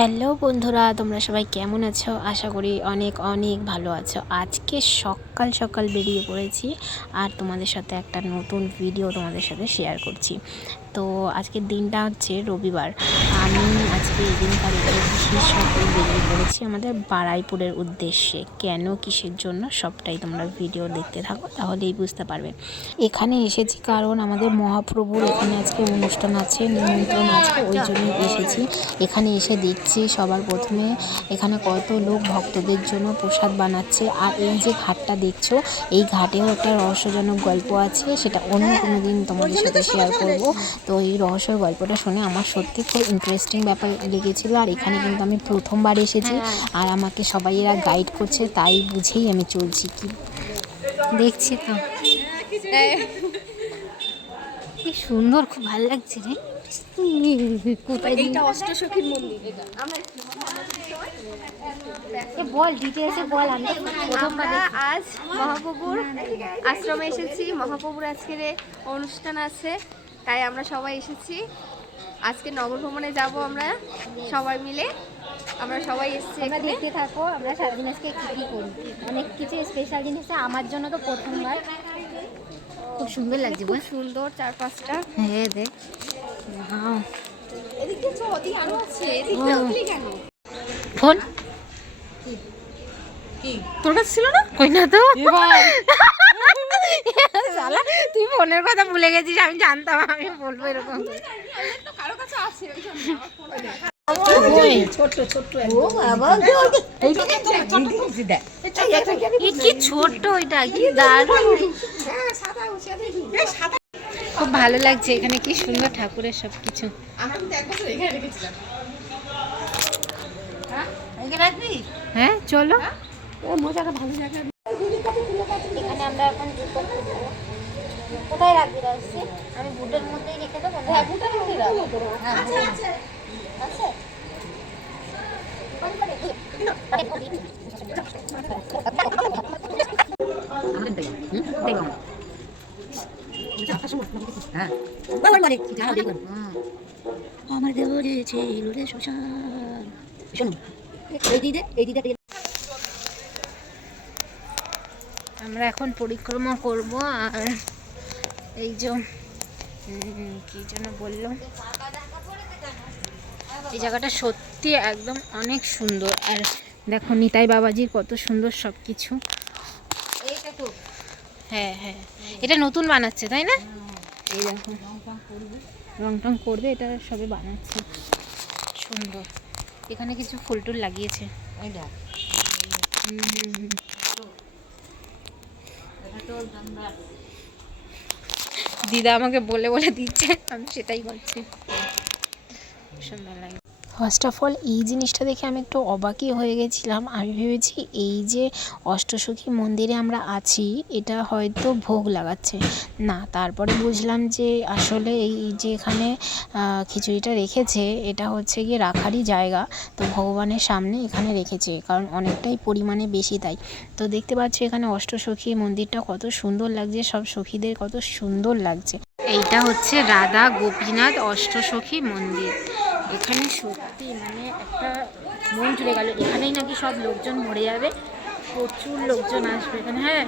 Hello বন্ধুরা, তোমরা সবাই কেমন আছো? আশা করি অনেক অনেক ভালো আছো। আজকে সকাল সকাল বেরিয়ে পড়েছি আর তোমাদের সাথে একটা নতুন ভিডিও তোমাদের সাথে শেয়ার করছি। তো আজকের দিনটা হচ্ছে রবিবার। আমি আজকে এই দিনটা বিশেষ সকাল বেরিয়ে পড়েছি আমাদের বারাইপুরের উদ্দেশ্যে। কেন, কিসের জন্য, সবটাই তোমরা ভিডিও দেখতে থাকো, তাহলেই বুঝতে পারবে। এখানে এসেছি কারণ আমাদের মহাপ্রভুর এখানে আজকে অনুষ্ঠান আছে, নিমন্ত্রণ আছে, ওই জন্যই এসেছি। এখানে এসে দেখছি সবার প্রথমে এখানে কত লোক ভক্তদের জন্য প্রসাদ বানাচ্ছে। আর এই যে ঘাটটা দেখছো, এই ঘাটেও একটা রহস্যজনক গল্প আছে, সেটা অন্য কোনো দিন তোমাদের সাথে শেয়ার করব। তো এই রহস্যের গল্পটা শুনে আমার সত্যি খুব ইন্টারেস্টিং ব্যাপার লেগেছিলো। আর এখানে কিন্তু আমি প্রথমবার এসেছি আর আমাকে সবাই এরা গাইড করছে, তাই বুঝেই আমি চলছি। কি দেখছি তো, কি সুন্দর, খুব ভালো লাগছে রে। কোথায় এটা অষ্টসখীর মন্দির। এটা আমরা বল, ডিটেলসে বল। আমি আজ মহাপ্রভুর আশ্রমে এসেছি। মহাপ্রভুর আজকের অনুষ্ঠান আছে, তাই আমরা সবাই এসেছি। আজকে নগর ভ্রমণে যাব আমরা সবাই মিলে। আমরা সবাই এসেছি, আমরা দেখতে থাকো। আমরা সারাদিন আজকে কী করি, অনেক কিছু স্পেশাল জিনিস। আমার জন্য তো প্রথমবার, খুব সুন্দর লাগছে। খুব সুন্দর চারপাশটা। হ্যাঁ দেখ, ফোন তোর কাছে ছিল না? কই না তো। শালা, তুই ফোনের কথা ভুলে গেছিস। আমি জানতাম আমি বলবো এরকম। কারো কাছে আছে ওই জন্য আমার ফোন কি ছোট্ট, ওইটা কি দারুণ, খুব ভালো লাগছে। এখানে কি সুন্দর ঠাকুরের সবকিছু। হ্যাঁ চলো, মজাটা ভালো জায়গা। এখানে আমরা এখন জুতো খুলবো। কোথায় রাখবি রাখছি? আমি বুটের মধ্যেই রেখে দেবো। হ্যাঁ, বুটের মধ্যে রাখ। আছে আছে আছে। আমার দেবরে ছিল রে শ্মশান। আমরা এখন পরিক্রমা করব। আর এই যে কি যেন বললো, এই জায়গাটা সত্যি একদম অনেক সুন্দর। আর দেখো নিতাই বাবাজির কত সুন্দর সব কিছু। হ্যাঁ হ্যাঁ, এটা নতুন বানাচ্ছে তাই না? এই দেখো, রং টং করবে, এটা সবে বানাচ্ছে। সুন্দর, এখানে কিছু ফুল টুল লাগিয়েছে। দিদা আমাকে বলে বলে দিচ্ছে, আমি সেটাই করছি। সুন্দর লাগে। ফার্স্ট অফ অল এই জিনিসটা দেখে আমি একটু অবাকই হয়ে গেছিলাম। আমি ভেবেছি এই যে অষ্টসখী মন্দিরে আমরা আছি, এটা হয়তো ভোগ লাগাচ্ছে না। তারপরে বুঝলাম যে আসলে এই যে এখানে খিচুড়িটা রেখেছে, এটা হচ্ছে গিয়ে রাখারই জায়গা। তো ভগবানের সামনে এখানে রেখেছে, কারণ অনেকটাই পরিমাণে বেশি তাই। তো দেখতে পাচ্ছি এখানে অষ্টসখী মন্দিরটা কত সুন্দর লাগছে, সব সখীদের কত সুন্দর লাগছে। এইটা হচ্ছে রাধা গোপীনাথ অষ্টসখী মন্দির। এখানে সত্যি মানে একটা মন জুড়ে গেল। এখানেই নাকি সব লোকজন ভরে যাবে, প্রচুর লোকজন আসবে এখানে। হ্যাঁ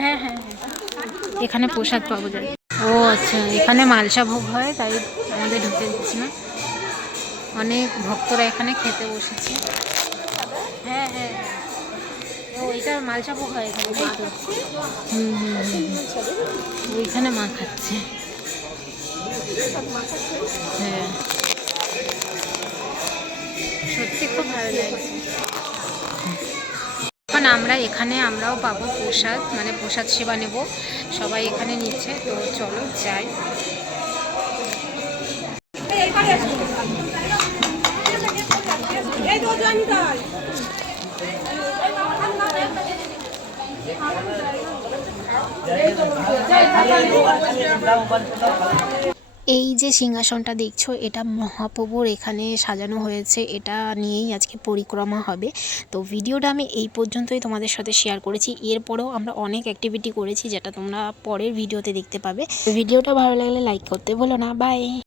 হ্যাঁ হ্যাঁ হ্যাঁ, এখানে প্রসাদ পাওয়া যায়। ও আচ্ছা, এখানে মালসা ভোগ হয়, তাই আমাদের ঢুকে দিচ্ছি না। অনেক ভক্তরা এখানে খেতে বসেছে। হ্যাঁ হ্যাঁ, ও এটা মালসা ভোগ হয় এখানে, তাই তো? ওইখানে মা খাচ্ছে। হ্যাঁ, সত্যি খুব ভালো লাগছে। এখন আমরা এখানে আমরাও পাবো প্রসাদ, মানে প্রসাদ সেবা নেব। সবাই এখানে নিচ্ছে, তো চলো যাই। এই যে সিংহাসনটা দেখছো, এটা মহাপ্রভুর এখানে সাজানো হয়েছে। এটা নিয়েই আজকে পরিক্রমা হবে। তো ভিডিওটা আমি এই পর্যন্তই তোমাদের সাথে শেয়ার করেছি। এরপরেও আমরা অনেক অ্যাক্টিভিটি করেছি, যেটা তোমরা পরের ভিডিওতে দেখতে পাবে। ভিডিওটা ভালো লাগলে লাইক করতে ভুলো না। বাই।